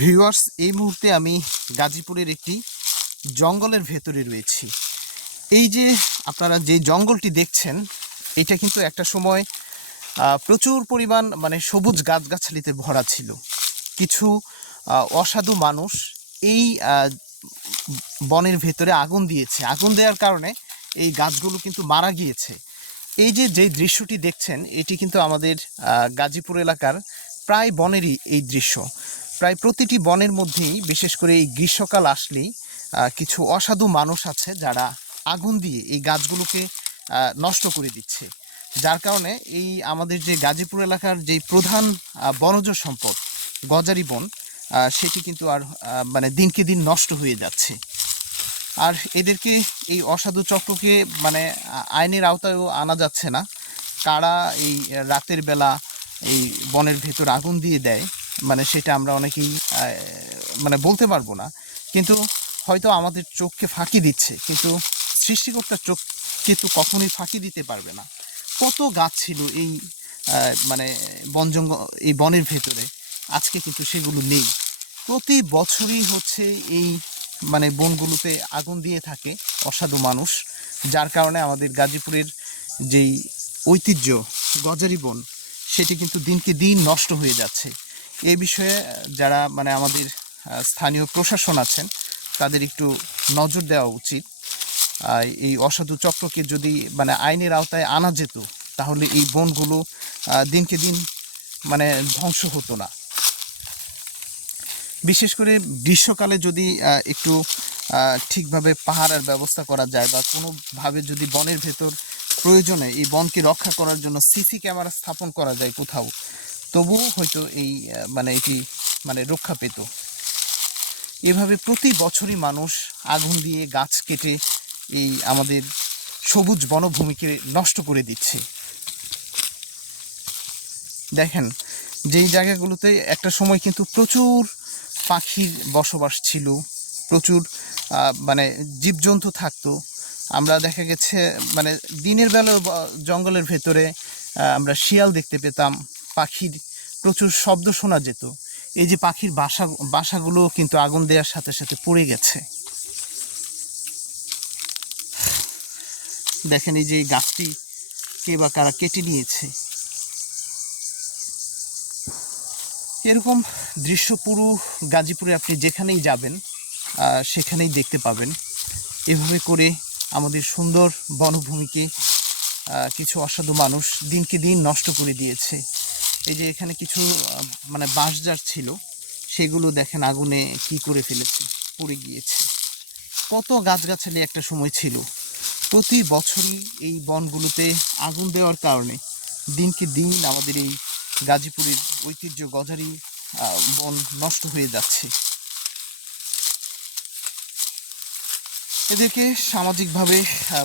Viewers, এই মুহূর্তে আমি গাজীপুরের একটি জঙ্গলের ভেতরে রয়েছি। এই যে আপনারা যে জঙ্গলটি দেখছেন, এটা কিন্তু একটা সময় প্রচুর পরিমাণ সবুজ গাছগাছালিতে ভরা ছিল। কিছু অসাধু মানুষ এই বনের ভেতরে আগুন দিয়েছে। আগুন দেওয়ার কারণে এই গাছগুলো কিন্তু মারা গিয়েছে। এই যে যেই দৃশ্যটি দেখছেন, এটি কিন্তু আমাদের গাজীপুর এলাকার প্রায় বনেরই এই দৃশ্য। প্রায় প্রতিটি বনের মধ্যেই, বিশেষ করে এই গ্রীষ্মকাল আসলেই কিছু অসাধু মানুষ আছে যারা আগুন দিয়ে এই গাছগুলোকে নষ্ট করে দিচ্ছে। যার কারণে এই আমাদের যে গাজীপুর এলাকার যেই প্রধান বনজ সম্পদ গজারি বন, সেটি কিন্তু আর দিনকে দিন নষ্ট হয়ে যাচ্ছে। আর এদেরকে, এই অসাধু চক্রকে আইনের আওতায়ও আনা যাচ্ছে না। কারা এই রাতের বেলা এই বনের ভেতর আগুন দিয়ে দেয়, সেটা আমরা অনেকেই বলতে পারবো না। কিন্তু হয়তো আমাদের চোখকে ফাঁকি দিচ্ছে, কিন্তু সৃষ্টিকর্তার চোখ কিন্তু কখনোই ফাঁকি দিতে পারবে না। কত গাছ ছিল এই বন জঙ্গল, এই বনের ভেতরে, আজকে কিন্তু সেগুলো নেই। প্রতি বছরই হচ্ছে এই বনগুলোতে আগুন দিয়ে থাকে অসাধু মানুষ, যার কারণে আমাদের গাজীপুরের যেই ঐতিহ্য গজারি বন, সেটি কিন্তু দিনকে দিন নষ্ট হয়ে যাচ্ছে। এই বিষয়ে যারা আমাদের স্থানীয় প্রশাসন আছেন, তাদের একটু নজর দেওয়া উচিত। এই অসাধু চক্রকে যদি আইনের আওতায় আনা যেত, তাহলে এই বনগুলো দিনকে দিন ধ্বংস হতো না। বিশেষ করে গ্রীষ্মকালে যদি একটু ঠিকভাবে পাহারার ব্যবস্থা করা যায়, বা কোনোভাবে যদি বনের ভেতর প্রয়োজনে এই বনকে রক্ষা করার জন্য সিসি ক্যামেরা স্থাপন করা যায় কোথাও, তবুও হয়তো এই এটি রক্ষা পেত। এভাবে প্রতি বছরই মানুষ আগুন দিয়ে গাছ কেটে এই আমাদের সবুজ বনভূমিকে নষ্ট করে দিচ্ছে। দেখেন, যেই জায়গাগুলোতে একটা সময় কিন্তু প্রচুর পাখির বসবাস ছিল, প্রচুর জীবজন্তু থাকতো। আমরা দেখা গেছে দিনের বেলা জঙ্গলের ভেতরে আমরা শিয়াল দেখতে পেতাম, পাখির প্রচুর শব্দ শোনা যেত। এই যে পাখির বাসাগুলো কিন্তু আগুন দেওয়ার সাথে সাথে পড়ে গেছে। দেখেন, এই যে গাছটি কে বা কারা কেটে নিয়েছে। এরকম দৃশ্য পুরো গাজীপুরে আপনি যেখানেই যাবেন সেখানেই দেখতে পাবেন। এভাবে করে আমাদের সুন্দর বনভূমিকে কিছু অসাধু মানুষ দিনকে দিন নষ্ট করে দিয়েছে। এই যে এখানে কিছু বাঁশঝাড় ছিল, সেগুলো দেখেন আগুনে কি করে ফেলেছে, পড়ে গিয়েছে। কত গাছগাছালি একটা সময় ছিল। প্রতি বছরই এই বনগুলোতে আগুন দেওয়ার কারণে দিনকে দিন আমাদের এই গাজীপুরের ঐতিহ্য গজারি বন নষ্ট হয়ে যাচ্ছে। এদেরকে সামাজিকভাবে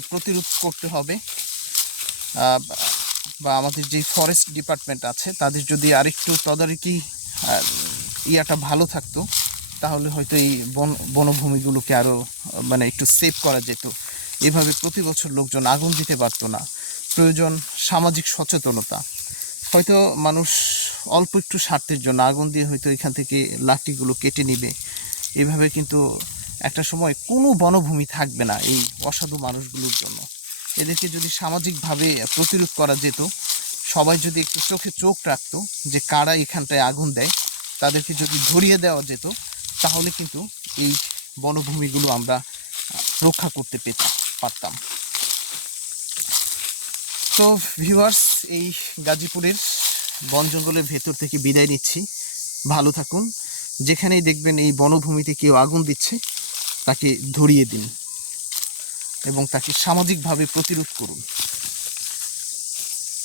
প্রতিরোধ করতে হবে, বা আমাদের যে ফরেস্ট ডিপার্টমেন্ট আছে, তাদের যদি আরেকটু তদারকি ইয়াটা ভালো থাকতো, তাহলে হয়তো এই বনভূমিগুলোকে আরও একটু সেভ করা যেত। এভাবে প্রতি বছর লোকজন আগুন দিতে পারতো না। প্রয়োজন সামাজিক সচেতনতা। হয়তো মানুষ অল্প একটু স্বার্থের জন্য আগুন দিয়ে হয়তো এখান থেকে লাঠিগুলো কেটে নেবে। এভাবে কিন্তু একটা সময় কোনো বনভূমি থাকবে না এই অসাধু মানুষগুলোর জন্য। এদেরকে যদি সামাজিকভাবে প্রতিরোধ করা যেত, সবাই যদি একটু চোখে চোখ রাখতো যে কারা এখানটায় আগুন দেয়, তাদেরকে যদি ধরিয়ে দেওয়া যেত, তাহলে কিন্তু এই বনভূমিগুলো আমরা রক্ষা করতে পারতাম। তো ভিউয়ার্স, এই গাজীপুরের বন জঙ্গলের ভেতর থেকে বিদায় নিচ্ছি। ভালো থাকুন। যেখানেই দেখবেন এই বনভূমিতে কেউ আগুন দিচ্ছে, তাকে ধরিয়ে দিন এবং তাকে সামাজিকভাবে প্রতিরোধ করুন।